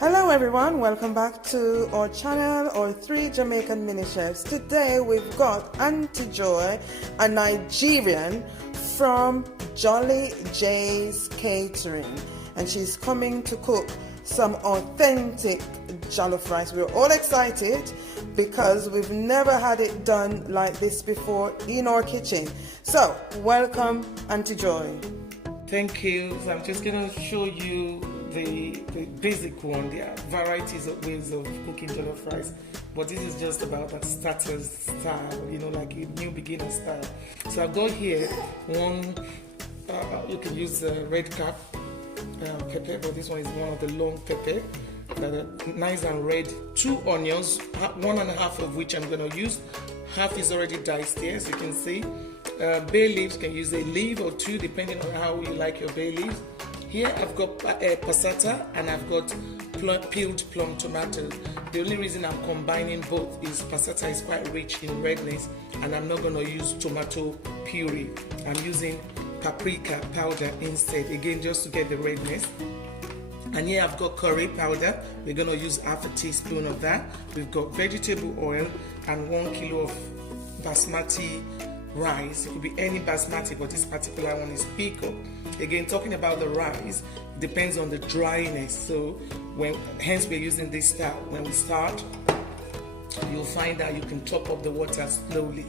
Hello everyone, welcome back to our channel, or Three Jamaican Mini-chefs. Today we've got Auntie Joy, a Nigerian from Jolly J's Catering, and she's coming to cook some authentic jollof rice. We're all excited because we've never had it done like this before in our kitchen. So welcome Auntie Joy. Thank you. So I'm just going to show you the basic one. There are varieties of ways of cooking jollof rice, but this is just about a starter style, like a new beginner style. So I've got here one, you can use red cap pepper, but this one is one of the long pepper that are nice and red. 2 onions, 1.5 of which I'm going to use. Half is already diced here, as you can see. Bay leaves, you can use a leaf or 2 depending on how you like your bay leaves. Here I've got passata and I've got peeled plum tomatoes. The only reason I'm combining both is passata is quite rich in redness and I'm not going to use tomato puree. I'm using paprika powder instead, again just to get the redness. And here I've got curry powder. We're going to use half a teaspoon of that. We've got vegetable oil and 1 kilo of basmati rice. It could be any basmati, but this particular one is Peacock. Again, talking about the rice, depends on the dryness. So hence we're using this style. When we start, you'll find that you can chop up the water slowly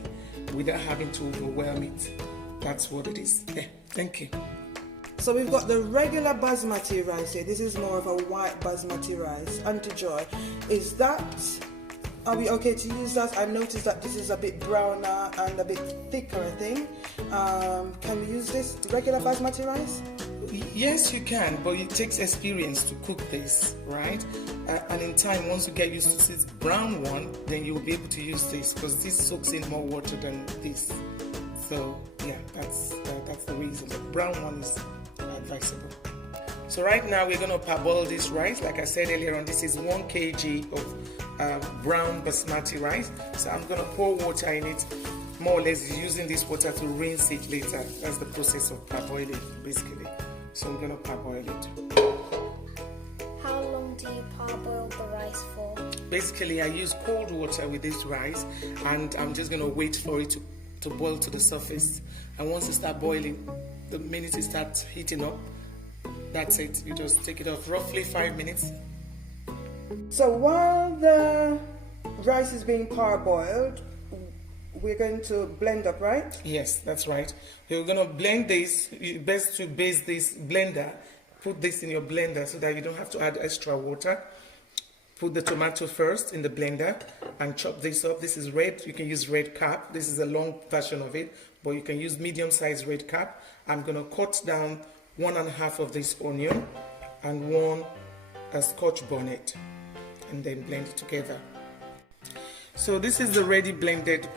without having to overwhelm it. That's what it is. Yeah, thank you. So we've got the regular basmati rice here. This is more of a white basmati rice. Auntie Joy, are we okay to use that? I've noticed that this is a bit browner and a bit thicker, I think. Can we use this regular basmati rice? Yes, you can, but it takes experience to cook this, right? And in time, once you get used to this brown one, then you'll be able to use this because this soaks in more water than this. So yeah, that's the reason. The brown one is advisable. So right now we're going to parboil this rice. Like I said earlier on, this is 1 kg of brown basmati rice. So I'm going to pour water in it, more or less using this water to rinse it later. That's the process of parboiling, basically. So I'm going to parboil it. How long do you parboil the rice for? Basically, I use cold water with this rice, and I'm just going to wait for it to boil to the surface. And once it starts boiling, the minute it starts heating up, that's it. You just take it off, roughly 5 minutes. So while the rice is being parboiled, we're going to blend up, right? Yes, that's right. You're going to blend this. It's best to base this blender. Put this in your blender so that you don't have to add extra water. Put the tomato first in the blender and chop this up. This is red. You can use red cap. This is a long version of it, but you can use medium-sized red cap. I'm going to cut down 1.5 of this onion and 1 scotch bonnet, and then blend it together. So this is the ready blended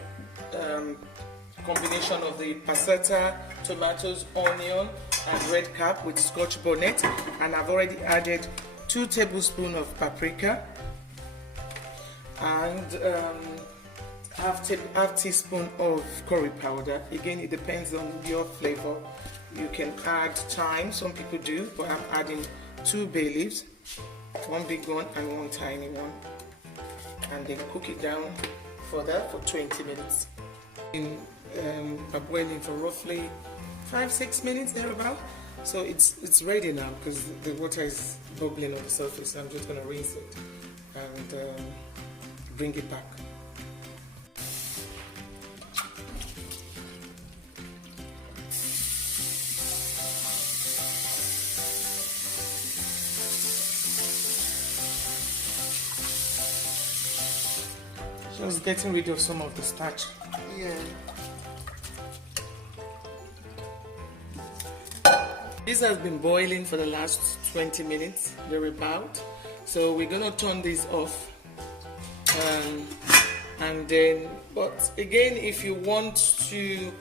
combination of the passata, tomatoes, onion and red cap with scotch bonnet, and I've already added 2 tablespoons of paprika and half teaspoon of curry powder. Again, it depends on your flavor. You can add thyme, some people do, but I'm adding 2 bay leaves, 1 big one and 1 tiny one, and then cook it down for 20 minutes. Boiling for roughly 5-6 minutes thereabout. So it's ready now because the water is bubbling on the surface. I'm just going to rinse it and bring it back. Just getting rid of some of the starch. Yeah. This has been boiling for the last 20 minutes, thereabout. So we're going to turn this off. And then, but again, if you want to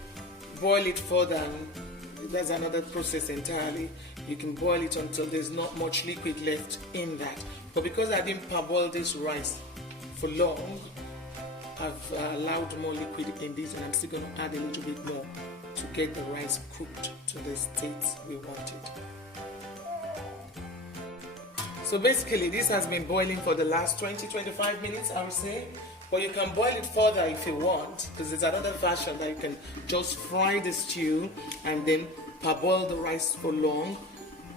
boil it further, that's another process entirely. You can boil it until there's not much liquid left in that. But because I didn't parboil this rice for long, I've allowed more liquid in this, and I'm still going to add a little bit more to get the rice cooked to the state we want it. So basically this has been boiling for the last 20-25 minutes, I would say. But you can boil it further if you want, because there's another version that you can just fry the stew and then parboil the rice for long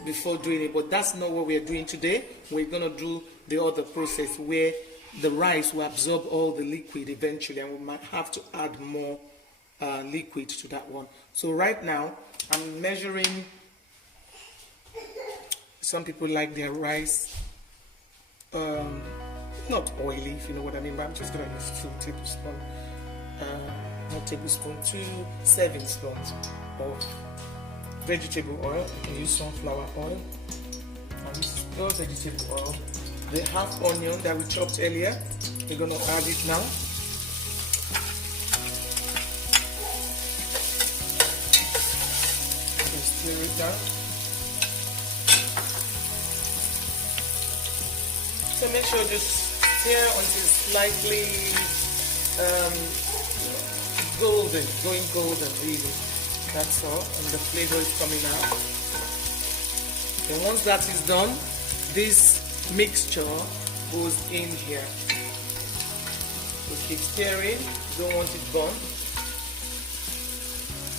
before doing it. But that's not what we're doing today. We're going to do the other process where the rice will absorb all the liquid eventually, and we might have to add more liquid to that one. So right now I'm measuring. Some people like their rice not oily, if you know what I mean, but I'm just going to use 2 tablespoons, not tablespoon, 2 serving spoons of vegetable oil. You can use sunflower oil. And this is pure vegetable oil. The half onion that we chopped earlier, we're going to add it now. Just stir it down. So make sure just stir until slightly golden, going golden really. That's all, and the flavor is coming out. And once that is done, this mixture goes in here. So keep stirring, don't want it burnt.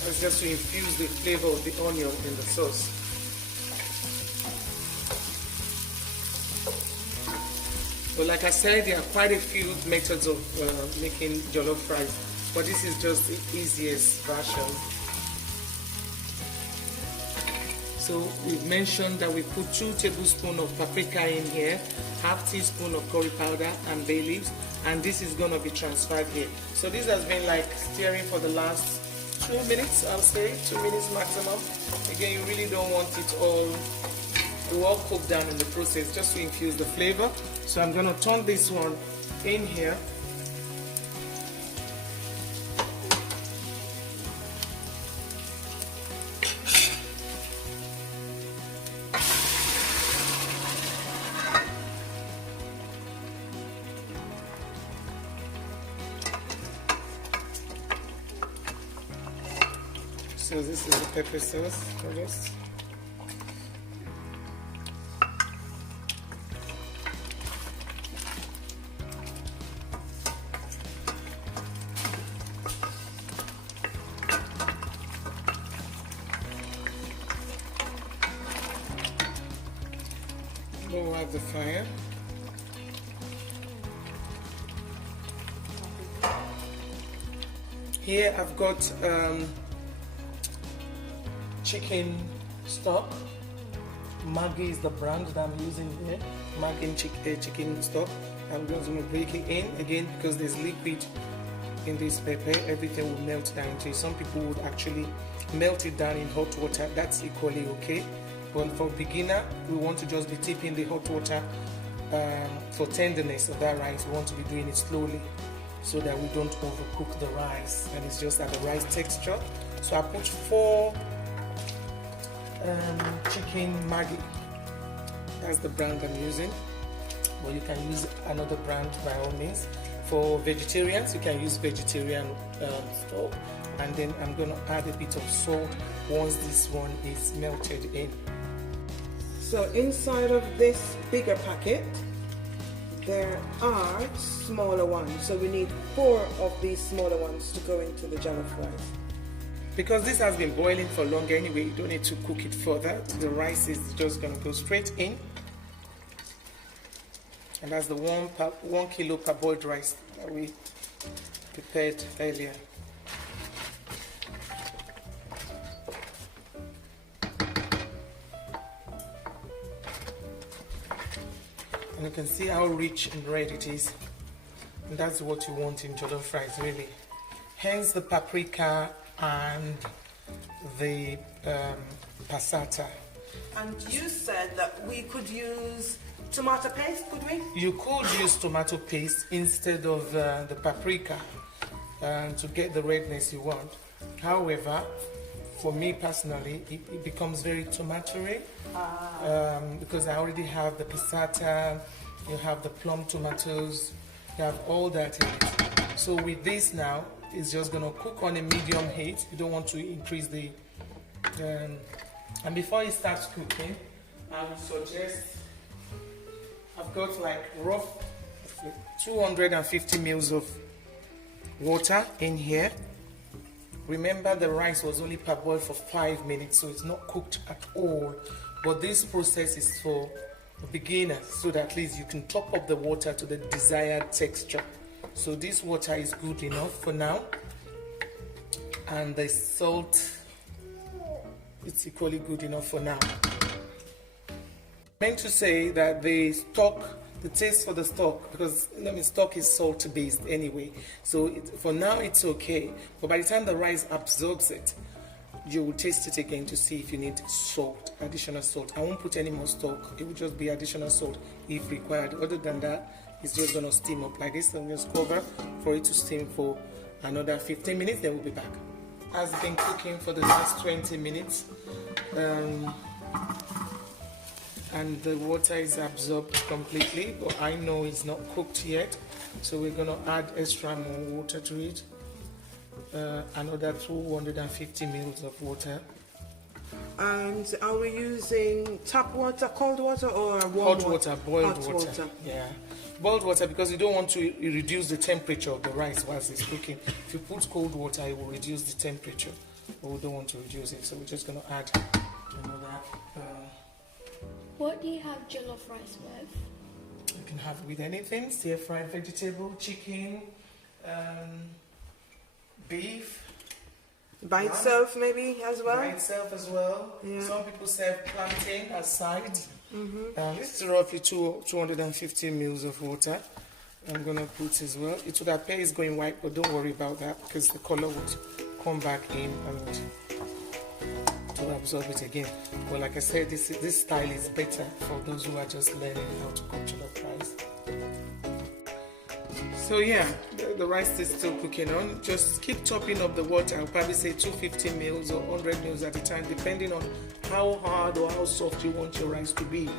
It's just to infuse the flavor of the onion in the sauce. But like I said, there are quite a few methods of making jollof rice, but this is just the easiest version. So we've mentioned that we put 2 tablespoons of paprika in here, half teaspoon of curry powder and bay leaves, and this is going to be transferred here. So this has been like stirring for the last 2 minutes, I'll say 2 minutes maximum. Again, you really don't want it all cooked down in the process, just to infuse the flavor. So I'm going to turn this one in here. So this is the pepper sauce for this. Blow out the fire. Here I've got chicken stock. Maggi is the brand that I'm using here. Maggi chicken stock. I'm just going to break it in again because there's liquid in this pepper. Everything will melt down into it. Some people would actually melt it down in hot water. That's equally okay. But for beginner, we want to just be tipping the hot water for tenderness of that rice. We want to be doing it slowly so that we don't overcook the rice and it's just at the right texture. So I put 4 chicken Maggi. That's the brand I'm using. But you can use another brand by all means. For vegetarians, you can use vegetarian stock. And then I'm going to add a bit of salt once this one is melted in. So inside of this bigger packet, there are smaller ones. So we need 4 of these smaller ones to go into the jollof rice. Because this has been boiling for longer anyway, you don't need to cook it further. The rice is just going to go straight in. And that's the 1 kilo parboiled rice that we prepared earlier. And you can see how rich and red it is. And that's what you want in jollof rice, really. Hence the paprika and the passata. And you said that we could use tomato paste, could we? You could use tomato paste instead of the paprika to get the redness you want. However, for me personally, it becomes very tomatoey because I already have the passata, you have the plum tomatoes, you have all that in it. So with this now, it's just going to cook on a medium heat. You don't want to increase the... and before it starts cooking, I would suggest I've got like rough 250 mils of water in here. Remember, the rice was only parboiled for 5 minutes, so it's not cooked at all. But this process is for beginners, so that at least you can top up the water to the desired texture. So this water is good enough for now. And the salt, it's equally good enough for now. I meant to say that the taste for the stock, because stock is salt based anyway, so for now it's okay, but by the time the rice absorbs it, you will taste it again to see if you need salt, additional salt. I won't put any more stock, it will just be additional salt if required. Other than that, it's just going to steam up like this. I'm just cover for it to steam for another 15 minutes, then we'll be back. Has been cooking for the last 20 minutes. And the water is absorbed completely, but I know it's not cooked yet, so we're going to add extra more water to it. Another 250 mils of water. And are we using tap water, cold water, or warm hot water? Boiled water. Yeah, boiled water, because you don't want to reduce the temperature of the rice whilst it's cooking. If you put cold water, it will reduce the temperature, but we don't want to reduce it, so we're just going to add another. What do you have jollof rice with? You can have it with anything: stir-fried vegetable, chicken, beef. By itself maybe as well? By itself as well. Yeah. Some people serve plantain as side. This is roughly 250 mils of water. I'm going to put as well. It would appear it's going white, but don't worry about that, because the color would come back in and to absorb it again. But like I said, this style is better for those who are just learning how to cook jollof rice. So yeah, the rice is still cooking on. Just keep topping up the water. I'll probably say 250 mils or 100 mils at a time, depending on how hard or how soft you want your rice to be.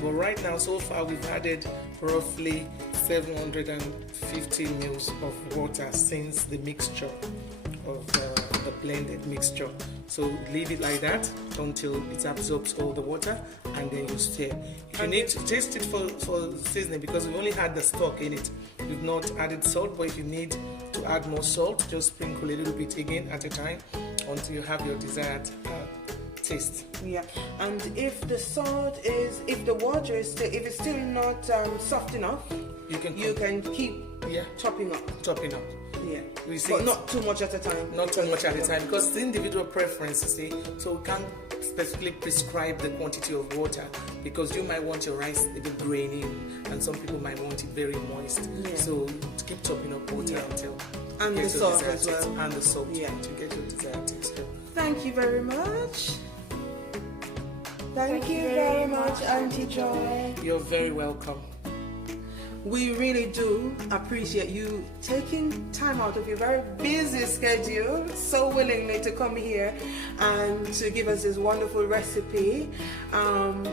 But right now, so far, we've added roughly 750 mils of water since the mixture of the blended mixture. So leave it like that until it absorbs all the water, and then you stir. If you need to taste it for seasoning, because we only had the stock in it, we've not added salt, but if you need to add more salt, just sprinkle a little bit again at a time until you have your desired taste. Yeah, and if the salt is, if the water is still, if it's still not soft enough, you can keep topping up. Yeah, but not too much at a time. Not too much at a time, because it's individual preference, see. So we can't specifically prescribe the quantity of water, because you might want your rice a bit grainy, and some people might want it very moist. Yeah. So keep topping up water until and the salt as well. And the salt to get your desired taste. Thank you very much. Thank you very much, Auntie Joy. You're very welcome. We really do appreciate you taking time out of your very busy schedule so willingly to come here and to give us this wonderful recipe. I'm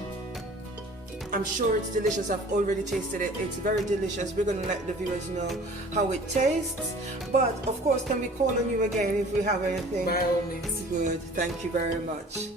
sure it's delicious. I've already tasted it. It's very delicious. We're going to let the viewers know how it tastes. But of course, can we call on you again if we have anything? By all means. Good. Thank you very much.